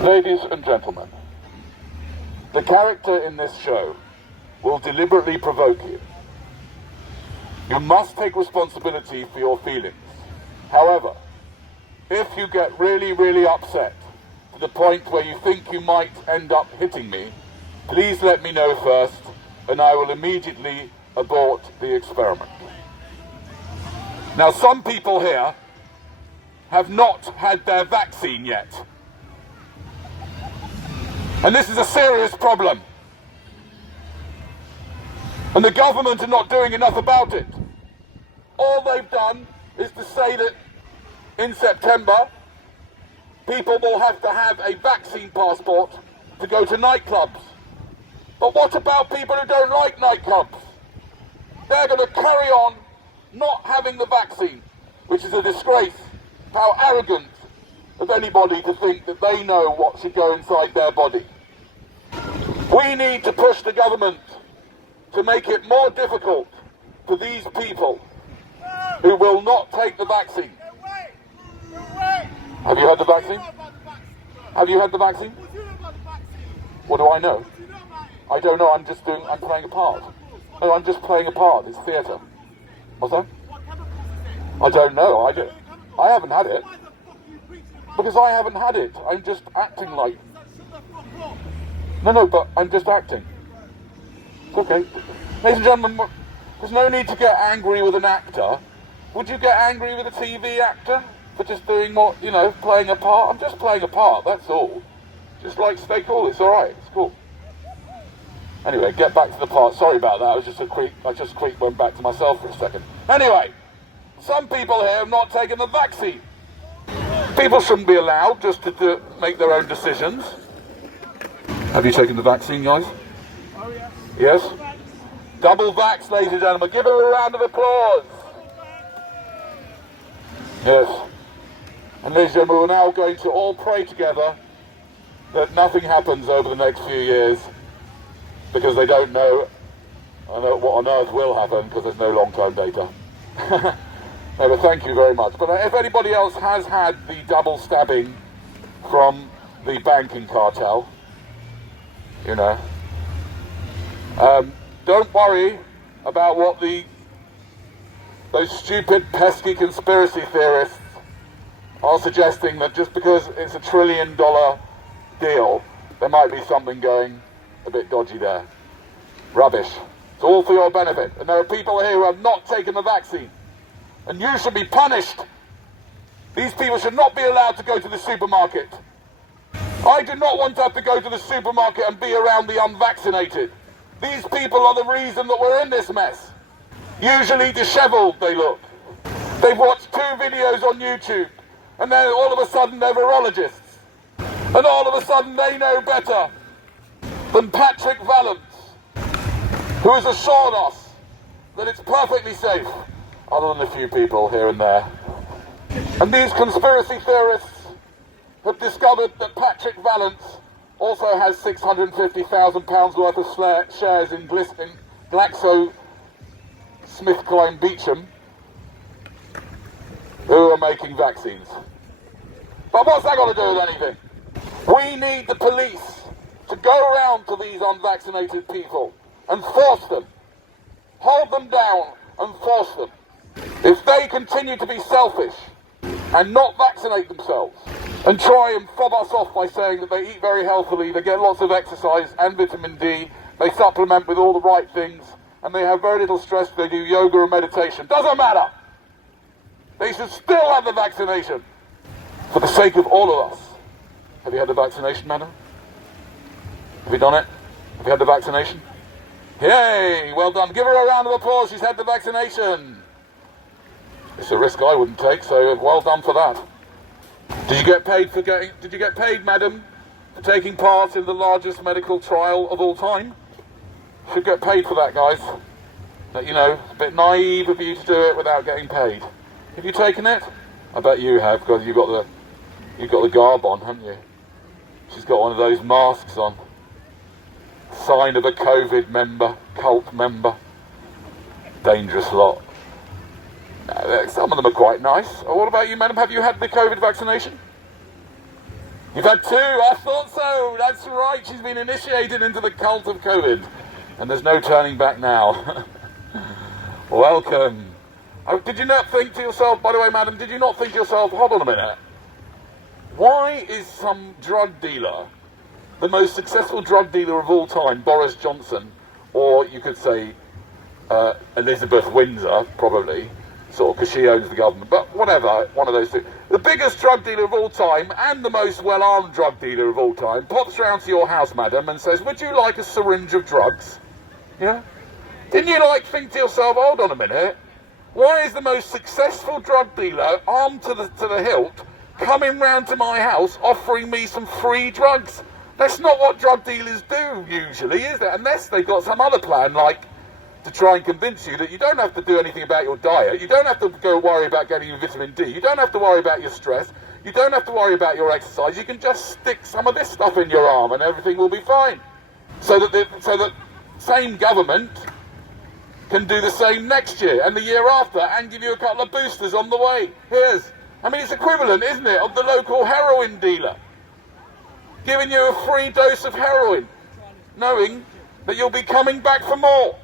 Ladies and gentlemen, the character in this show will deliberately provoke you. You must take responsibility for your feelings. However, if you get really upset to the point where you think you might end up hitting me, please let me know first, and I will immediately abort the experiment. Now, some people here have not had their vaccine yet. And this is a serious problem. And the government are not doing enough about it. All they've done is to say that in September, people will have to have a vaccine passport to go to nightclubs. But what about people who don't like nightclubs? They're going to carry on not having the vaccine, which is a disgrace. How arrogant of anybody to think that they know what should go inside their body. We need to push the government to make it more difficult for these people who will not take the vaccine. Have you had the vaccine? Have you had the vaccine? What do I know? I don't know, I'm playing a part. No, I'm just playing a part, it's theatre. What's that? I don't know, I haven't had it. Because I haven't had it, I'm just acting like... No, but I'm just acting. It's okay. Ladies and gentlemen, there's no need to get angry with an actor. Would you get angry with a TV actor for just doing more, playing a part? I'm just playing a part, that's all. Just like stay cool, it's alright, it's cool. Anyway, get back to the part. Sorry about that, I just went back to myself for a second. Anyway, some people here have not taken the vaccine. People shouldn't be allowed just to make their own decisions. Have you taken the vaccine, guys? Oh, yes. Yes? Double vax, ladies and gentlemen. Give her a round of applause. Yes. And ladies and gentlemen, we're now going to all pray together that nothing happens over the next few years, because they don't know what on earth will happen, because there's no long-term data. No, but thank you very much. But if anybody else has had the double stabbing from the banking cartel, don't worry about what those stupid, pesky conspiracy theorists are suggesting, that just because it's $1 trillion deal, there might be something going a bit dodgy there. Rubbish. It's all for your benefit. And there are people here who have not taken the vaccine. And you should be punished. These people should not be allowed to go to the supermarket. I do not want to have to go to the supermarket and be around the unvaccinated. These people are the reason that we're in this mess. Usually dishevelled they look. They've watched 2 videos on YouTube, and then all of a sudden they're virologists. And all of a sudden they know better than Patrick Vallance, who has assured us that it's perfectly safe, other than a few people here and there. And these conspiracy theorists have discovered that Patrick Vallance also has £650,000 worth of shares in GlaxoSmithKline Beecham, who are making vaccines. But what's that got to do with anything? We need the police to go around to these unvaccinated people and force them, hold them down and force them. If they continue to be selfish and not vaccinate themselves, and try and fob us off by saying that they eat very healthily, they get lots of exercise and vitamin D, they supplement with all the right things, and they have very little stress, they do yoga and meditation. Doesn't matter! They should still have the vaccination, for the sake of all of us. Have you had the vaccination, madam? Have you done it? Have you had the vaccination? Yay! Well done. Give her a round of applause, she's had the vaccination. It's a risk I wouldn't take, so well done for that. Did you get paid, madam, for taking part in the largest medical trial of all time? Should get paid for that, guys. But, it's a bit naive of you to do it without getting paid. Have you taken it? I bet you have, because you've got the garb on, haven't you? She's got one of those masks on. Sign of a COVID member, cult member. Dangerous lot. No, some of them are quite nice. What about you, madam? Have you had the COVID vaccination? You've had 2, I thought so, that's right, she's been initiated into the cult of COVID. And there's no turning back now. Welcome. Oh, did you not think to yourself, by the way, madam, did you not think to yourself, hold on a minute, why is some drug dealer, the most successful drug dealer of all time, Boris Johnson, or you could say Elizabeth Windsor, probably, sort of, because she owns the government, but whatever, one of those two. The biggest drug dealer of all time, and the most well-armed drug dealer of all time, pops round to your house, madam, and says, would you like a syringe of drugs? Yeah? Didn't you, think to yourself, hold on a minute, why is the most successful drug dealer, armed to the hilt, coming round to my house offering me some free drugs? That's not what drug dealers do, usually, is it? Unless they've got some other plan, to try and convince you that you don't have to do anything about your diet, you don't have to go worry about getting your vitamin D, you don't have to worry about your stress, you don't have to worry about your exercise, you can just stick some of this stuff in your arm and everything will be fine. So that same government can do the same next year and the year after and give you a couple of boosters on the way. It's equivalent, isn't it, of the local heroin dealer giving you a free dose of heroin, knowing that you'll be coming back for more.